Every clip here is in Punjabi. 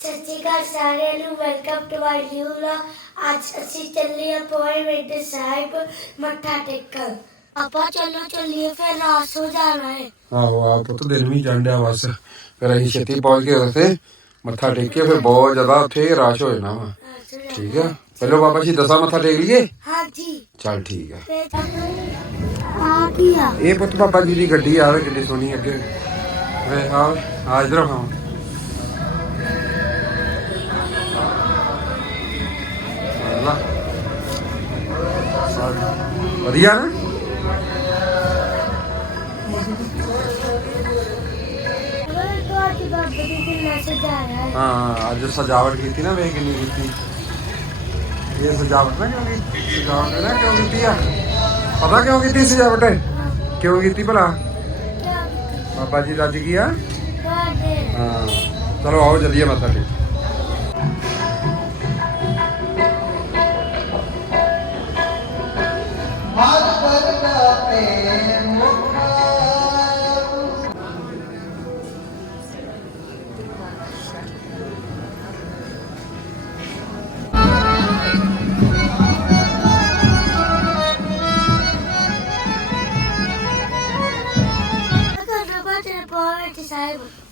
ਸਤਿ ਸ਼੍ਰੀ ਅਕਾਲ ਸਾਰਿਆਂ ਨੂੰ welcome to my new vlog ਅੱਜ ਅਸੀਂ ਚੱਲੇ ਹਾਂ ਪੌਇੰਟ ਸਾਹਿਬ ਮੱਥਾ ਟੇਕਣ। ਆਪਾਂ ਚਲੋ ਚੱਲੀਏ ਫਿਰ ਰਾਸ ਹੋ ਜਾਣਾ ਹੈ। ਆਹੋ ਆ ਪੁੱਤ ਦਿਨ ਵੀ ਜਾਂਦਿਆ ਬਸ। ਫਿਰ ਅਸੀਂ ਛੇਤੀ ਪਹੁੰਚ ਕੇ ਉੱਥੇ ਮੱਥਾ ਟੇਕ ਕੇ ਫਿਰ ਬਹੁਤ ਜ਼ਿਆਦਾ ਉੱਥੇ ਰਸ਼ ਹੋ ਜਾਣਾ ਵਾ। ਠੀਕ ਹੈ ਪਹਿਲਾਂ ਬਾਬਾ ਜੀ ਦਸਾਂ ਮੱਥਾ ਟੇਕ ਲਈਏ? ਹਾਂਜੀ। ਚੱਲ ਠੀਕ ਹੈ ਤੇ ਆ ਕੀ ਆ? ਇਹ ਪੁੱਤ ਬਾਬਾ ਜੀ ਦੀ ਗੱਡੀ ਆ ਕਿੱਡੀ ਸੋਹਣੀ ਅੱਗੇ। ਵੇ ਆ ਆ ਇਧਰ ਹਾਂ ਅੱਲਾ ਵਧੀਆ ਨਾ? ਹੈ ਅੱਜ ਸਜਾਵਟ ਕੀਤੀ ਨਾ ਵੇਖ ਕਿੰਨੀ ਕੀਤੀ। ਇਹ ਸਜਾਵਟ ਨਾ ਕਿਉਂ ਕੀਤੀ? ਸਜਾਵਟ ਨਾ ਕਿਉਂ ਕੀਤੀ ਆ? ਪਤਾ ਕਿਉਂ ਕੀਤੀ ਸਜਾਵਟ? ਕਿਉਂ ਕੀਤੀ ਭਲਾ? ਬਾਬਾ ਜੀ ਰੱਜ ਗਿਆ ਹਾਂ। ਚਲੋ ਆਓ ਜਲਦੀਏ ਮੱਥਾ ਟੇਕ।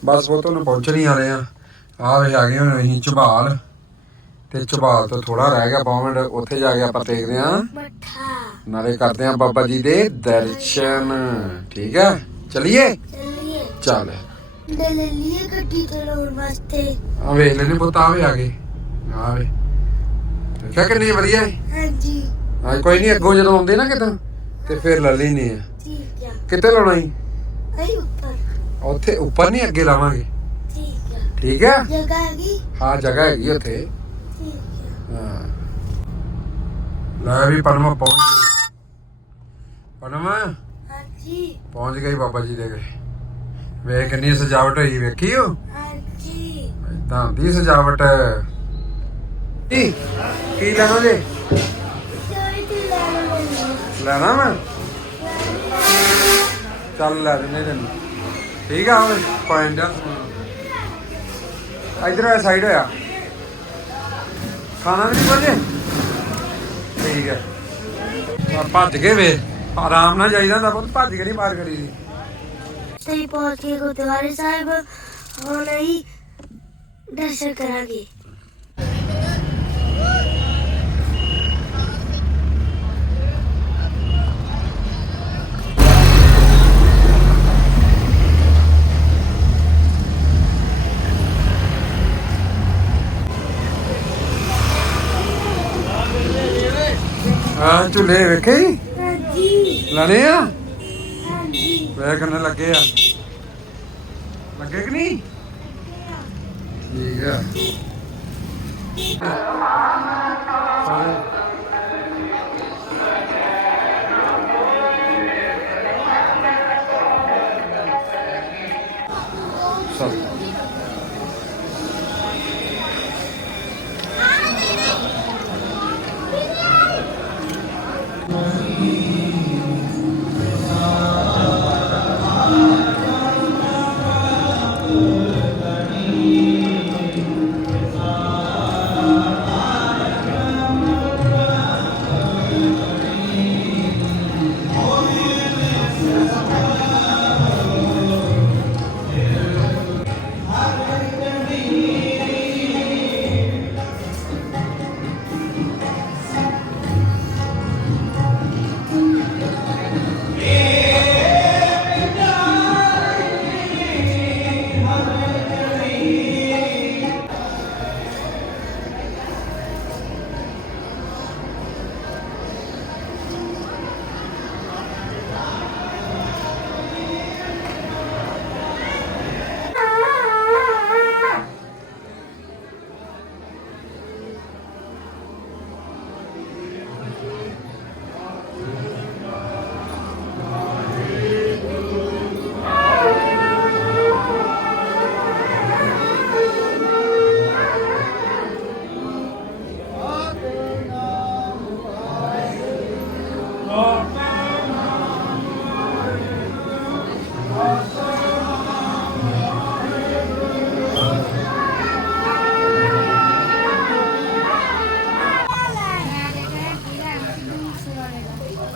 ਬਸ ਉਹ ਤੁਹਾਨੂੰ ਪਹੁੰਚਣ ਹੀ ਵਾਲੇ ਆ। ਆ ਵੇ ਆ ਗਏ ਹੁਣ ਅਸੀਂ ਝਬਾਲ। ਤੇ ਝਬਾਲ ਤੋਂ ਥੋੜਾ ਰਹਿ ਗਿਆ ਪੌਂਡ ਉੱਥੇ ਜਾ ਕੇ ਆਪਾਂ ਦੇਖਦੇ ਆ। ਮੱਥਾ ਨਾਲੇ ਕਰਦੇ ਆ ਬਾਬਾ ਜੀ ਦੇ ਦਰਸ਼ਨ। ਠੀਕ ਹੈ? ਚਲਿਏ? ਚੱਲੀਏ। ਚੱਲ। ਲੈ ਲੈ ਲਈ ਗੱਡੀ ਚਲਾਉਣ ਵਾਸਤੇ। ਆ ਵੇਖ ਲੈਨੇ ਪੁੱਤ ਆ ਵੇ ਆ ਗਏ। ਆ ਵੇ। ਦੇਖਿਆ ਕਿੰਨੀ ਵਧੀਆ ਹੈ ਹਾਂਜੀ। ਆ ਕੋਈ ਨਹੀਂ ਅੱਗੋਂ ਜਦੋਂ ਆਉਂਦੇ ਨਾ ਕਿਤੇ ਤੇ ਫਿਰ ਲੈ ਲੈਨੇ ਆ। ਠੀਕ ਆ। ਕਿੱਥੇ ਲਾਉਣਾ ਸੀ ਆਈ ਉੱਪਰ। ਉੱਥੇ ਉੱਪਰ ਨਹੀਂ ਅੱਗੇ ਲਾਵਾਂਗੇ? ਠੀਕ ਆ। ਠੀਕ ਹੈ ਜਗ੍ਹਾ ਹੈਗੀ? ਹਾਂ ਜਗ੍ਹਾ ਹੈਗੀ ਉੱਥੇ। ਠੀਕ ਆ। ਹਾਂ। ਲੈ ਵੀ ਪਰਮਾ ਪਹੁੰਚ ਪਰਮਾ ਹਾਂਜੀ। ਪਹੁੰਚ ਗਈ ਬਾਬਾ ਜੀ ਦੇ ਗਏ ਵੇਖ ਕਿੰਨੀ ਸਜਾਵਟ ਹੋਈ ਵੇਖੀ ਹੋ ਹਾਂਜੀ। ਇਦਾਂ ਦੀ ਸਜਾਵਟ। ਕੀ? ਕੀ ਲੈਣਾ ਜੇ ਲੈਣਾ ਮੈਂ ਚੱਲ ਲੈ ਦਿੰਦੇ ਤੈਨੂੰ। ਠੀਕ ਆ ਹੁਣ ਪੁਆਇੰਟ ਆ। ਇਧਰ ਆ ਸਾਈਡ ਹੋਇਆ। ਖਾਣਾ ਵੀ ਬੋਲੇ ਠੀਕ ਹੈ ਆ ਭੱਜ ਕੇ ਵੇ। ਆਰਾਮ ਨਾਲ ਜਾਈਦਾ ਹੁੰਦਾ ਬਹੁਤ ਭੱਜ ਕੇ ਨਹੀਂ ਮਾਰ ਕਰੀ। ਦੀ ਸਹੀ ਪਹੁੰਚ ਕੇ ਗੁਰਦੁਆਰੇ ਸਾਹਿਬ। ਹੁਣ ਹੀ ਦਰਸ਼ਨ ਕਰਾਂਗੇ। ਆ ਝੁੱਲੇ ਵੇਖੇ? ਲੈਣੇ ਆ? ਹਾਂਜੀ ਵੇ ਲੱਗੇ ਆ? ਲੱਗੇ ਕਿ ਨਹੀਂ? ਠੀਕ ਆ। ਸਾਰੇ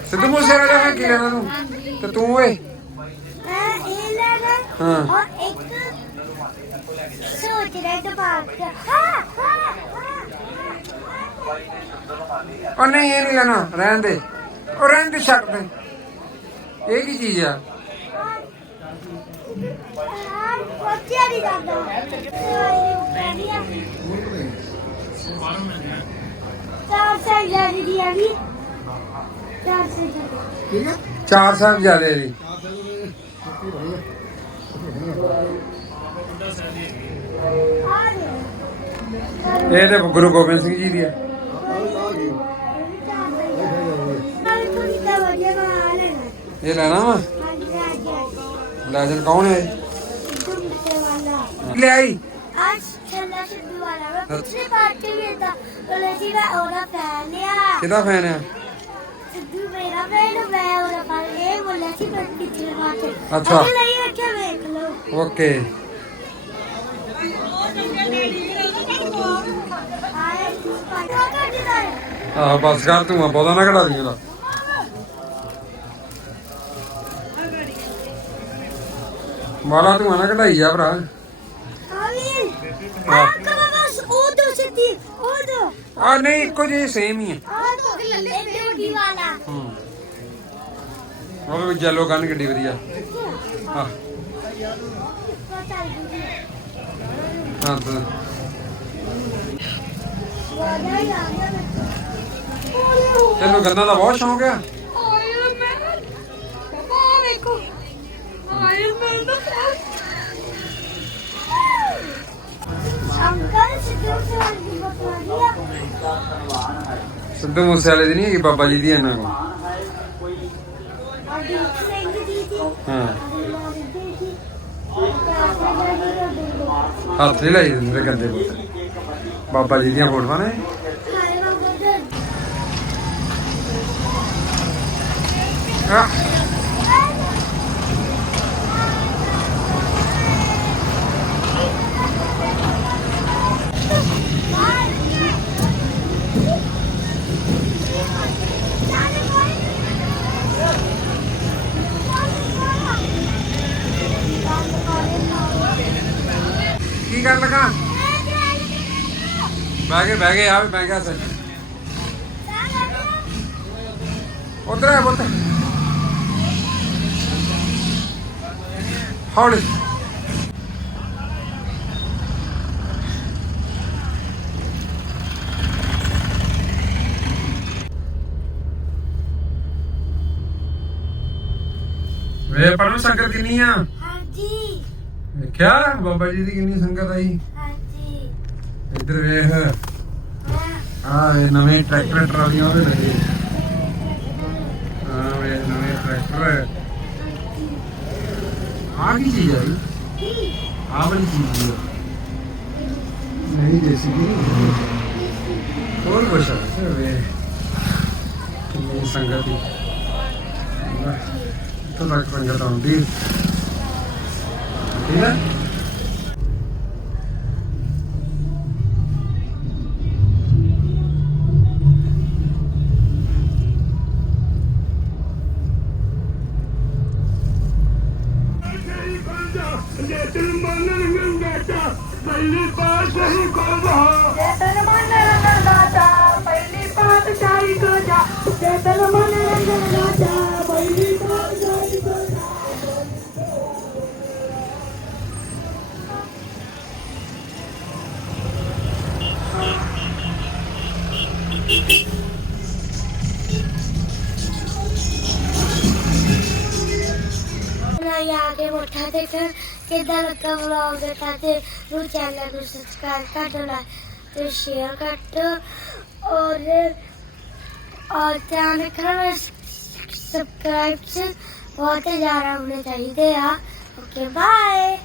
ਸਿੱਧੂ ਮੂਸੇ ਵਾਲੇ ਨੇ ਕੀ ਲੈਣਾ ਤੂੰ? ਤੇ ਤੂੰ ਓਏ। ਇਹ ਲੈਣਾ ਹਾਂ ਔਰ ਇੱਕ ਸੋਚ ਰਿਹਾ ਦਬਾਅ ਹਾਂ ਹਾਂ। ਉਹ ਨਹੀਂ, ਇਹ ਨਹੀਂ ਲੈਣਾ, ਰਹਿਣ ਦੇ। ਉਹ ਰਹਿਣ ਦੇ ਛੱਡ ਦੇ। ਇਹ ਕੀ ਚੀਜ਼ ਆ? ਹਾਂ ਜਾਂਦਾ ਚਾਰ ਸਾਲ ਜਾਦੀ ਦੀ ਆ ਵੀ ਚਾਰ ਸਾਲ ਜਾਦੀ ਚਾਰ ਸਾਹਿਬ ਜਿਆਦੇ ਜੀ। ਆ ਦੇ ਇਹ ਤੇ ਗੁਰੂ ਗੋਬਿੰਦ ਸਿੰਘ ਜੀ ਦੀ ਆ। ਇਹ ਲੈਣਾ ਵਾ? ਲੈ ਜਰ ਕੌਣ ਹੈ ਲੈ ਆਈ। ਕਿਹਦਾ ਫੈਨ ਆ? ਸਿੱਧੂ ਮੇਰਾ ਫੈਨ ਮੈਂ ਉਹਦਾ ਫੈਨ ਇਹ ਬੋਲਿਆ ਸੀ ਪਰ ਪਿੱਛੇ ਵਾਕੇ ਅੱਛਾ। ਲਈ ਅੱਛਾ ਵੇਖ ਲਓ ਓਕੇ ਆਹ ਤੂੰ ਬਹੁਤਾ ਨਾ ਘੜਾ ਦੀ ਉਹਦਾ। ਮਾਲਾ ਤੂੰ ਆਣਾ ਕਢਾਈ ਜਾ ਭਰਾ। ਆ ਨਹੀਂ ਇੱਕੋ ਜਿਹੇ ਸੇਮ ਹੀ ਹੈ ਹੂੰ। ਉਹ ਜੈਲੋ ਗਨ ਕਿੱਡੀ ਵਧੀਆ। ਹਾਂ। ਹਾਂ ਤਾਂ। ਤੈਨੂੰ ਗੰਨਾ ਦਾ ਬਹੁਤ ਸ਼ੌਂਕ ਆ। ਓਏ ਮੈਂ ਉਹ ਵੇਖੋ। ਸਿੱਧੂ ਮੂਸੇ ਵਾਲੇ ਦੀ ਨਹੀਂ ਹੈਗੀ, ਬਾਬਾ ਜੀ ਦੀ ਇਹਨਾਂ ਕੋਲ। ਹਾਂ। ਹੱਥ ਨਹੀਂ ਲਾਈ ਦਿੰਦੇ ਗੰਦੇ ਪੁੱਤ। ਬਾਬਾ ਜੀ ਦੀਆਂ ਫੋਟੋਆਂ ਨੇ। ਆ ਬਹਿ ਗਏ ਬਹਿ ਗਏ ਆ ਮੈਂ ਕਿਹਾ ਸੱਚ ਉਧਰ ਆ ਬੋਤ ਹੌਲੀ। ਵੇ ਪਰਮ ਸੰਗਤ ਕਿੰਨੀ ਆ? ਹਾਂਜੀ। ਵੇਖਿਆ ਬਾਬਾ ਜੀ ਦੀ ਕਿੰਨੀ ਸੰਗਤ ਆਈ? ਇੱਧਰ ਵੇਖ। ਆ ਵੇ ਨਵੇਂ ਟਰੈਕਟਰ ਟਰਾਲੀਆਂ ਉਹਦੇ ਲੱਗੇ ਆ ਵੇ ਨਵੇਂ ਟਰੈਕਟਰ। ਆ ਕੀ ਚੀਜ਼ ਆ ਇਹ? ਆ ਵਾਲੀ ਚੀਜ਼ ਆ। ਨਹੀਂ ਦੇਸੀ ਕੀ ਹੋਰ ਕੁਛ ਆ? ਇਹ ਵੇ ਕਿੰਨੀ ਸੰਗਤ ਦੀ ਤੋਂ ਤੱਕ ਸੰਗਤ ਆਉਂਦੀ। ਠੀਕ ਹੈ ਬਣਾਈ ਆ ਕੇ ਮੱਠਾ ਦੇਖਣ ਕਿੱਦਾਂ ਲੱਗਾ ਵਲੌਗ ਦੇਖਾ ਤੇ ਨੂੰ ਚੈਨਲ ਨੂੰ ਸਬਸਕ੍ਰਾਈਬ ਕਰ ਦਿਓ ਲਾਈਕ ਤੇ ਸ਼ੇਅਰ ਕਰ ਦਿਓ ਔਰ ਔਰ ਧਿਆਨ ਰੱਖਣਾ ਸਬਸਕ੍ਰਾਈਬ ਬਹੁਤ ਜ਼ਿਆਦਾ ਹੋਣੇ ਚਾਹੀਦੇ ਆ। Okay bye